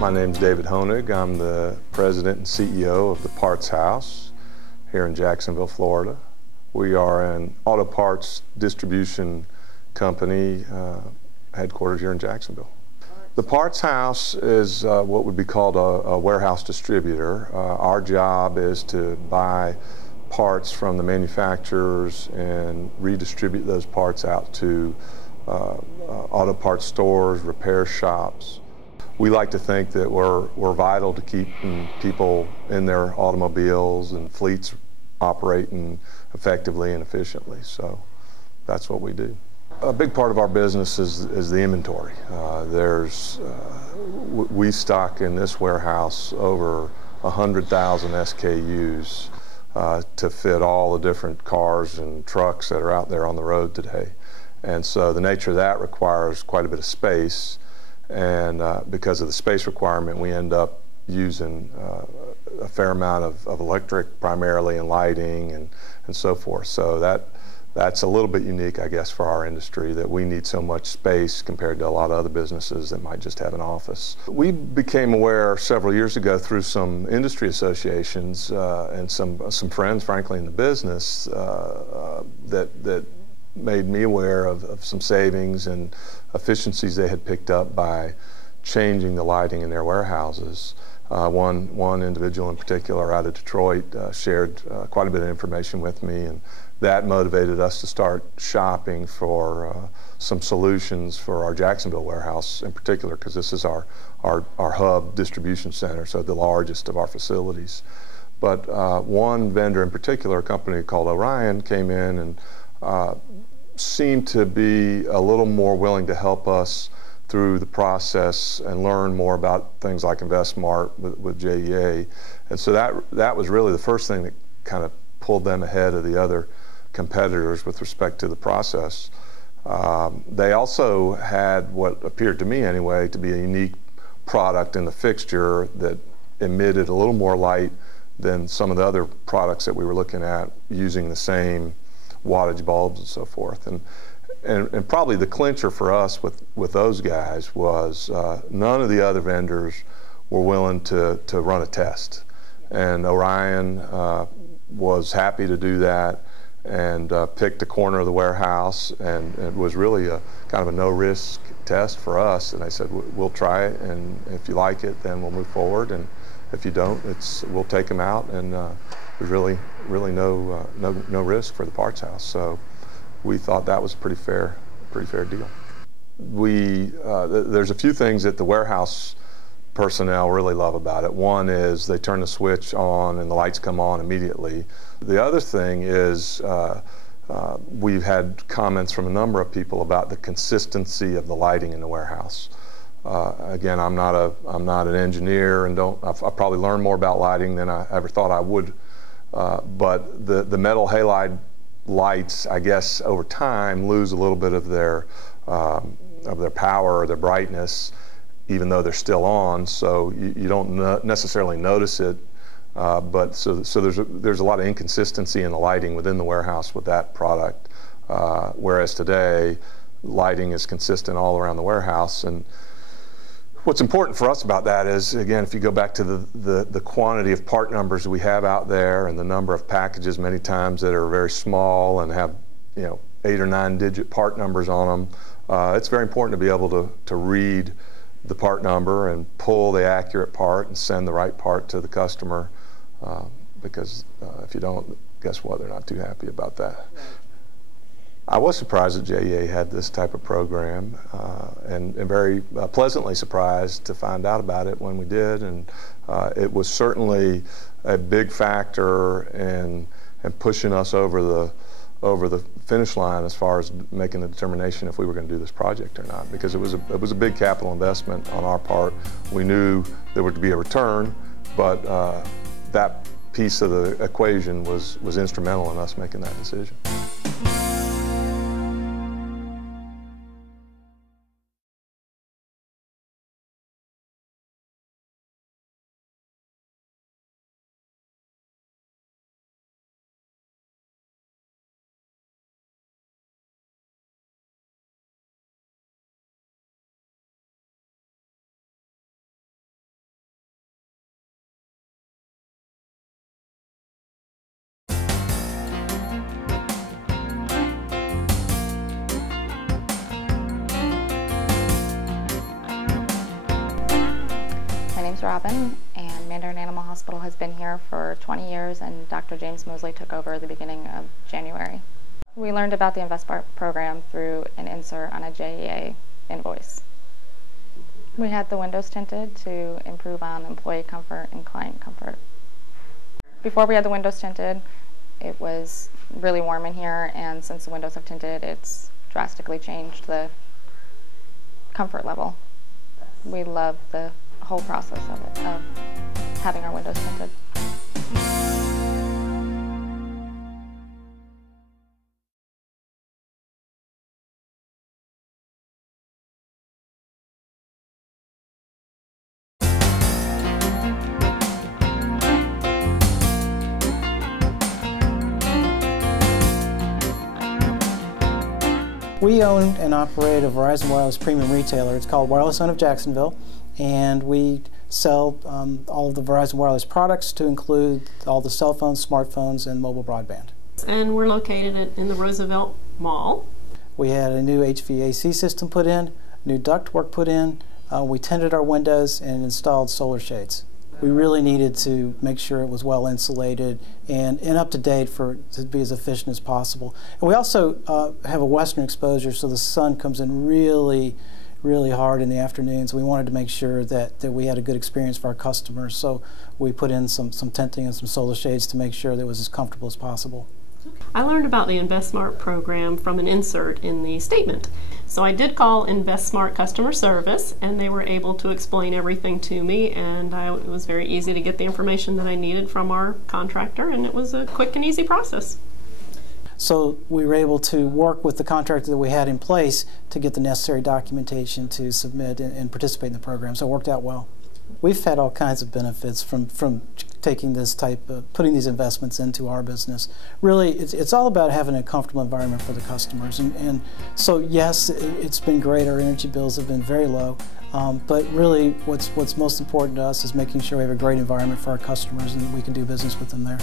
My name's David Honig. I'm the president and CEO of the Parts House here in Jacksonville, Florida. We are an auto parts distribution company headquartered here in Jacksonville. The Parts House is what would be called a warehouse distributor. Our job is to buy parts from the manufacturers and redistribute those parts out to auto parts stores, repair shops. We like to think that we're vital to keeping people in their automobiles and fleets operating effectively and efficiently. So that's what we do. A big part of our business is the inventory. We stock in this warehouse over 100,000 SKUs to fit all the different cars and trucks that are out there on the road today. And so the nature of that requires quite a bit of space. And because of the space requirement, we end up using a fair amount of electric, primarily, and lighting and so forth. So that's a little bit unique, I guess, for our industry, that we need so much space compared to a lot of other businesses that might just have an office. We became aware several years ago through some industry associations and some friends, frankly, in the business that made me aware of some savings and efficiencies they had picked up by changing the lighting in their warehouses. One individual in particular out of Detroit shared quite a bit of information with me, and that motivated us to start shopping for some solutions for our Jacksonville warehouse in particular, because this is our hub distribution center, so the largest of our facilities. But one vendor in particular, a company called Orion, came in and seemed to be a little more willing to help us through the process and learn more about things like InvestSmart with JEA. And so that was really the first thing that kind of pulled them ahead of the other competitors with respect to the process. They also had what appeared to me anyway to be a unique product in the fixture that emitted a little more light than some of the other products that we were looking at using the same wattage bulbs and so forth. And probably the clincher for us with those guys was none of the other vendors were willing to run a test. And Orion was happy to do that and picked a corner of the warehouse, and it was really a kind of a no-risk test for us. And they said, we'll try it, and if you like it, then we'll move forward, and if you don't, we'll take them out. And there's really no risk for the Parts House. So we thought that was a pretty fair deal. There's a few things that the warehouse personnel really love about it. One is they turn the switch on and the lights come on immediately. The other thing is we've had comments from a number of people about the consistency of the lighting in the warehouse. Again, I'm not an engineer, and I probably learned more about lighting than I ever thought I would. But the metal halide lights, I guess, over time lose a little bit of their power or their brightness, even though they're still on. So you don't necessarily notice it. But so there's a lot of inconsistency in the lighting within the warehouse with that product, whereas today lighting is consistent all around the warehouse. And what's important for us about that is, again, if you go back to the quantity of part numbers we have out there and the number of packages many times that are very small and have 8 or 9 digit part numbers on them, it's very important to be able to read the part number and pull the accurate part and send the right part to the customer, because if you don't, guess what, they're not too happy about that. I was surprised that JEA had this type of program, and very pleasantly surprised to find out about it when we did. And it was certainly a big factor in pushing us over the finish line as far as making the determination if we were going to do this project or not, because it was a big capital investment on our part. We knew there would be a return, but that piece of the equation was instrumental in us making that decision. name's Robin, and Mandarin Animal Hospital has been here for 20 years, and Dr. James Mosley took over at the beginning of January. We learned about the InvestSmart program through an insert on a JEA invoice. We had the windows tinted to improve on employee comfort and client comfort. Before we had the windows tinted, it was really warm in here, and since the windows have tinted, it's drastically changed the comfort level. We love the whole process of it, of having our windows tinted. We own and operate a Verizon Wireless premium retailer. It's called Wireless Zone of Jacksonville, and we sell all of the Verizon Wireless products to include all the cell phones, smartphones, and mobile broadband. And we're located in the Roosevelt Mall. We had a new HVAC system put in, new ductwork put in, we tinted our windows and installed solar shades. We really needed to make sure it was well insulated and up to date to be as efficient as possible. And we also have a western exposure, so the sun comes in really hard in the afternoons. We wanted to make sure that we had a good experience for our customers, so we put in some tinting and some solar shades to make sure that it was as comfortable as possible. I learned about the InvestSmart program from an insert in the statement. So I did call InvestSmart customer service, and they were able to explain everything to me, and it was very easy to get the information that I needed from our contractor, and it was a quick and easy process. So we were able to work with the contractor that we had in place to get the necessary documentation to submit and participate in the program, so it worked out well. We've had all kinds of benefits from taking this putting these investments into our business. Really, it's all about having a comfortable environment for the customers. And so yes, it's been great. Our energy bills have been very low. But really, what's most important to us is making sure we have a great environment for our customers and we can do business with them there.